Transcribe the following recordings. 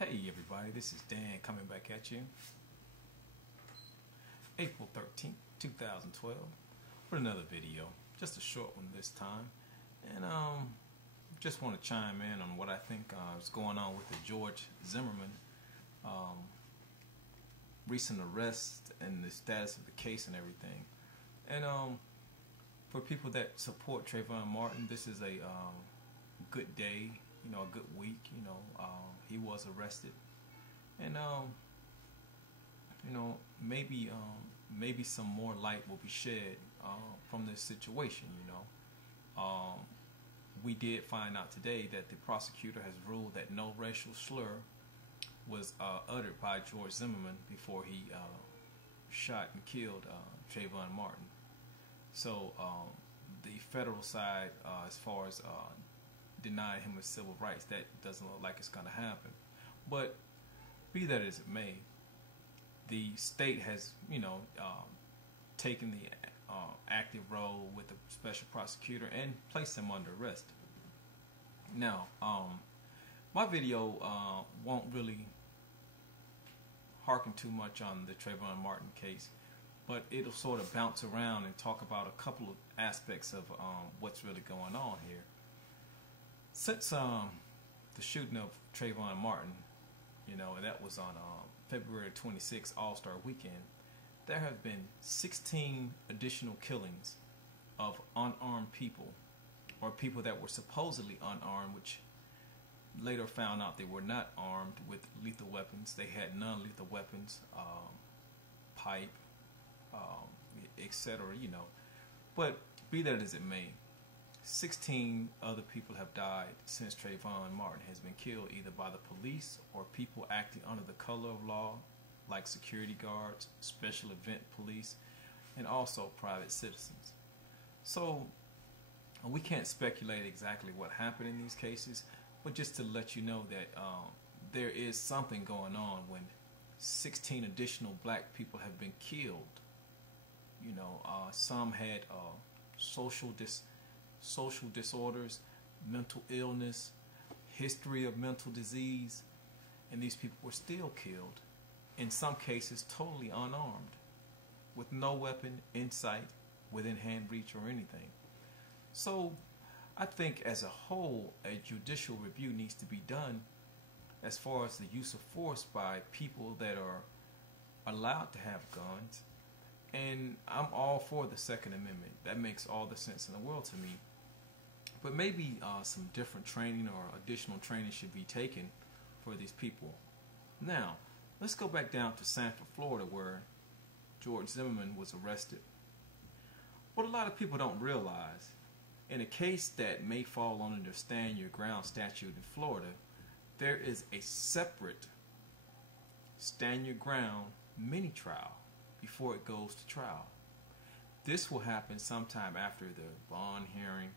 Hey everybody, this is Dan coming back at you. April 13th, 2012 with another video. Just a short one this time. And just want to chime in on what I think is going on with the George Zimmerman recent arrest and the status of the case and everything. And for people that support Trayvon Martin, this is a good day, a good week. He was arrested, and maybe some more light will be shed from this situation. We did find out today that the prosecutor has ruled that no racial slur was uttered by George Zimmerman before he shot and killed Trayvon Martin. So the federal side, as far as denying him his civil rights, that doesn't look like it's going to happen. But be that as it may, the state has, taken the active role with the special prosecutor and placed him under arrest. Now, my video won't really harken too much on the Trayvon Martin case, but it'll sort of bounce around and talk about a couple of aspects of what's really going on here. Since the shooting of Trayvon Martin, and that was on February 26th, All-Star Weekend, there have been 16 additional killings of unarmed people, or people that were supposedly unarmed, which later found out they were not armed with lethal weapons. They had non-lethal weapons, pipe, etc. But be that as it may, 16 other people have died since Trayvon Martin has been killed, either by the police or people acting under the color of law, like security guards, special event police, and also private citizens. So we can't speculate exactly what happened in these cases, but just to let you know that there is something going on when 16 additional black people have been killed. Some had social disorders, mental illness, history of mental disease, and these people were still killed, in some cases totally unarmed, with no weapon in sight, within hand reach or anything. So I think as a whole, a judicial review needs to be done as far as the use of force by people that are allowed to have guns. And I'm all for the Second Amendment. That makes all the sense in the world to me. But maybe some different training or additional training should be taken for these people. Now, let's go back down to Sanford, Florida, where George Zimmerman was arrested. What a lot of people don't realize, in a case that may fall under the Stand Your Ground statute in Florida, there is a separate Stand Your Ground mini trial before it goes to trial. This will happen sometime after the bond hearing,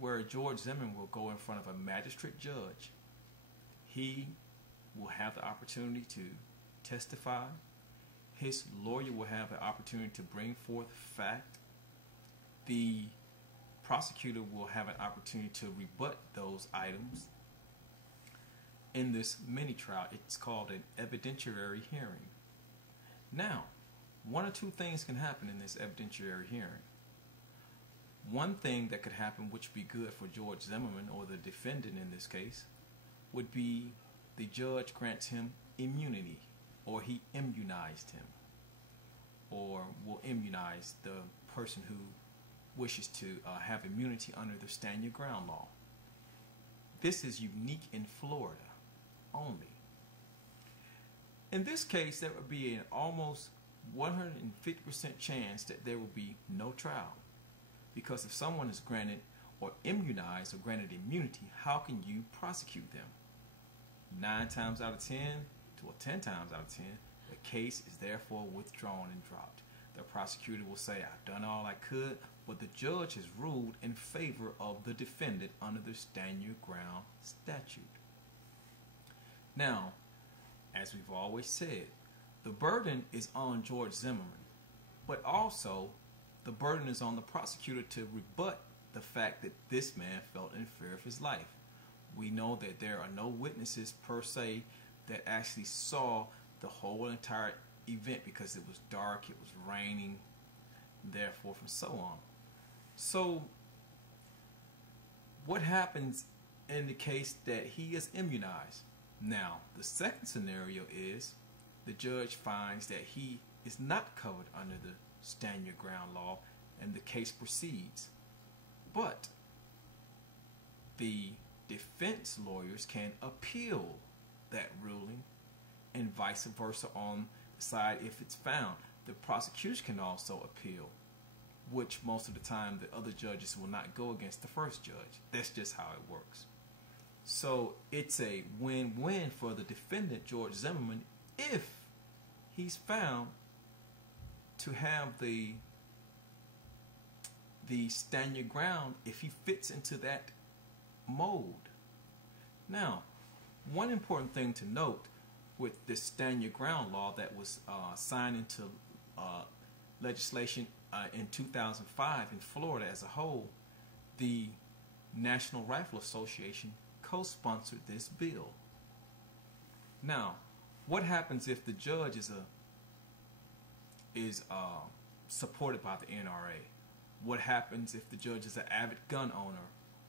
where George Zimmerman will go in front of a magistrate judge. He will have the opportunity to testify. His lawyer will have the opportunity to bring forth fact. The prosecutor will have an opportunity to rebut those items. In this mini trial, it's called an evidentiary hearing. Now, one or two things can happen in this evidentiary hearing. One thing that could happen, which would be good for George Zimmerman, or the defendant in this case, would be the judge grants him immunity, or he immunized him, or will immunize the person who wishes to have immunity under the Stand Your Ground law. This is unique in Florida only. In this case, there would be an almost 150% chance that there will be no trial. Because if someone is granted or immunized or granted immunity, how can you prosecute them? 9 times out of 10 to 10 times out of 10, the case is therefore withdrawn and dropped. The prosecutor will say, I've done all I could, but the judge has ruled in favor of the defendant under the Stand Your Ground statute. Now, as we've always said, the burden is on George Zimmerman, but also the burden is on the prosecutor to rebut the fact that this man felt in fear of his life. We know that there are no witnesses per se that actually saw the whole entire event, because it was dark, it was raining, therefore, and so on. So, what happens in the case that he is immunized? Now, the second scenario is the judge finds that he is not covered under the stand your ground law, and the case proceeds. But the defense lawyers can appeal that ruling, and vice versa on the side if it's found. The prosecution can also appeal, which most of the time the other judges will not go against the first judge. That's just how it works. So it's a win-win for the defendant, George Zimmerman, if he's found to have the stand your ground, if he fits into that mold. Now, one important thing to note with this stand your ground law that was signed into legislation in 2005 in Florida as a whole, the National Rifle Association co-sponsored this bill. Now, what happens if the judge is supported by the NRA? What happens if the judge is an avid gun owner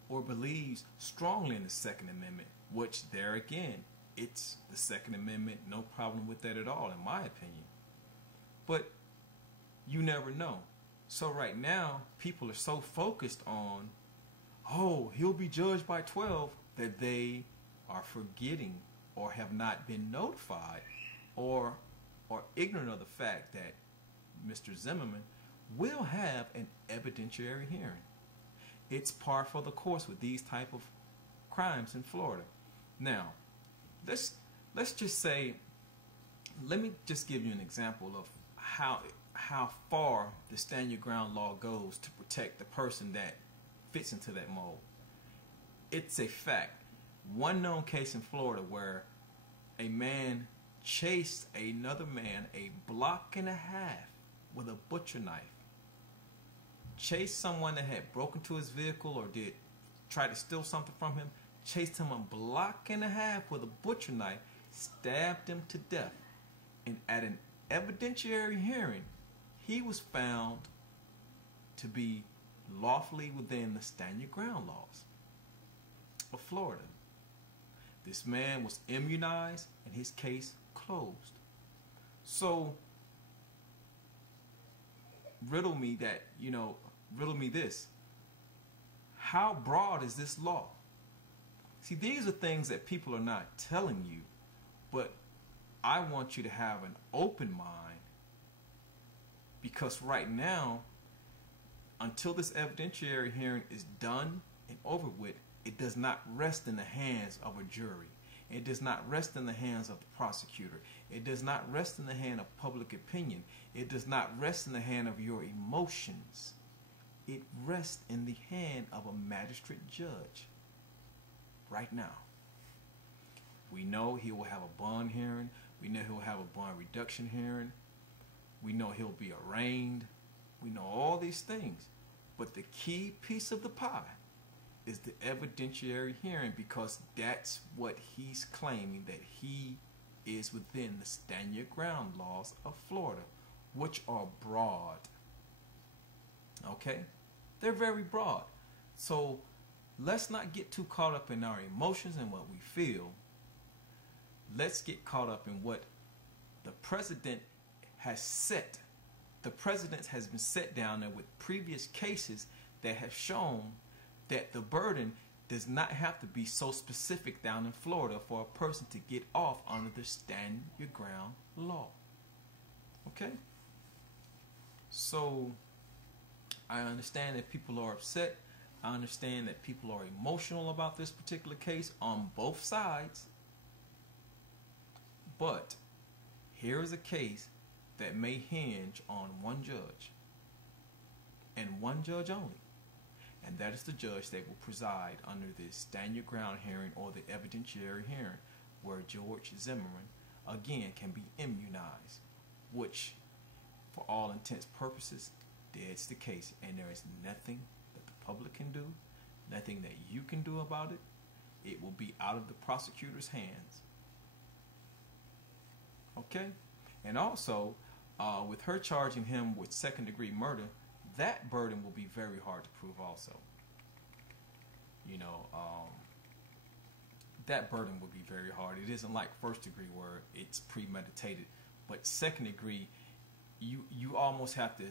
or believes strongly in the Second Amendment, which there again, it's the Second Amendment, no problem with that at all in my opinion. But you never know. So right now, people are so focused on, oh, he'll be judged by 12, that they are forgetting or have not been notified or ignorant of the fact that Mr. Zimmerman will have an evidentiary hearing. It's par for the course with these type of crimes in Florida. Now, let's just say, let me just give you an example of how far the stand your ground law goes to protect the person that fits into that mold. It's a fact. One known case in Florida where a man chased another man a block and a half with a butcher knife. Chased someone that had broken into his vehicle or tried to steal something from him. Chased him a block and a half with a butcher knife. Stabbed him to death. And at an evidentiary hearing, he was found to be lawfully within the stand your ground laws of Florida. This man was immunized and his case closed. So riddle me this. How broad is this law? See, these are things that people are not telling you, but I want you to have an open mind, because right now, until this evidentiary hearing is done and over with, it does not rest in the hands of a jury. It does not rest in the hands of the prosecutor. It does not rest in the hand of public opinion. It does not rest in the hand of your emotions. It rests in the hand of a magistrate judge. Right now. We know he will have a bond hearing. We know he'll have a bond reduction hearing. We know he'll be arraigned. We know all these things. But the key piece of the pie is the evidentiary hearing, because that's what he's claiming, that he is within the stand your ground laws of Florida, which are broad. Okay? They're very broad. So let's not get too caught up in our emotions and what we feel. Let's get caught up in what the president has set. The president has been set down there with previous cases that have shown that the burden does not have to be so specific down in Florida for a person to get off under the stand your ground law. Okay? So I understand that people are upset. I understand that people are emotional about this particular case on both sides. But here is a case that may hinge on one judge, and one judge only. And that is the judge that will preside under the stand your ground hearing or the evidentiary hearing, where George Zimmerman, again, can be immunized, which, for all intents and purposes, that's the case. And there is nothing that the public can do, nothing that you can do about it. It will be out of the prosecutor's hands. Okay? And also, with her charging him with second-degree murder, that burden will be very hard to prove also. You know, that burden would be very hard. It isn't like first degree where it's premeditated, but second degree, you almost have to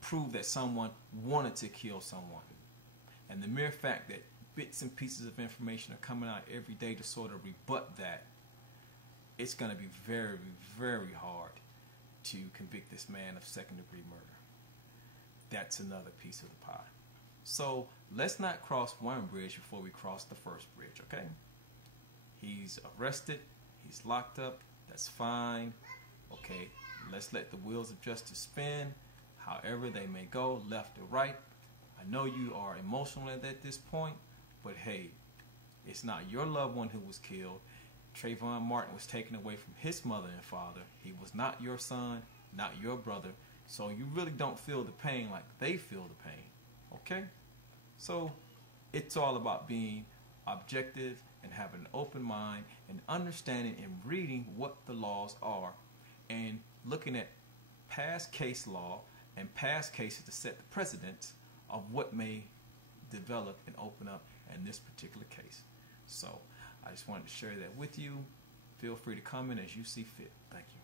prove that someone wanted to kill someone. And the mere fact that bits and pieces of information are coming out every day to sort of rebut that, it's going to be very, very hard to convict this man of second degree murder. That's another piece of the pie. So let's not cross one bridge before we cross the first bridge, okay? He's arrested, he's locked up, that's fine. Okay, let's let the wheels of justice spin, however they may go, left or right. I know you are emotional at this point, but hey, it's not your loved one who was killed. Trayvon Martin was taken away from his mother and father. He was not your son, not your brother, so you really don't feel the pain like they feel the pain, okay? So it's all about being objective and having an open mind and understanding and reading what the laws are and looking at past case law and past cases to set the precedents of what may develop and open up in this particular case. So I just wanted to share that with you. Feel free to comment as you see fit. Thank you.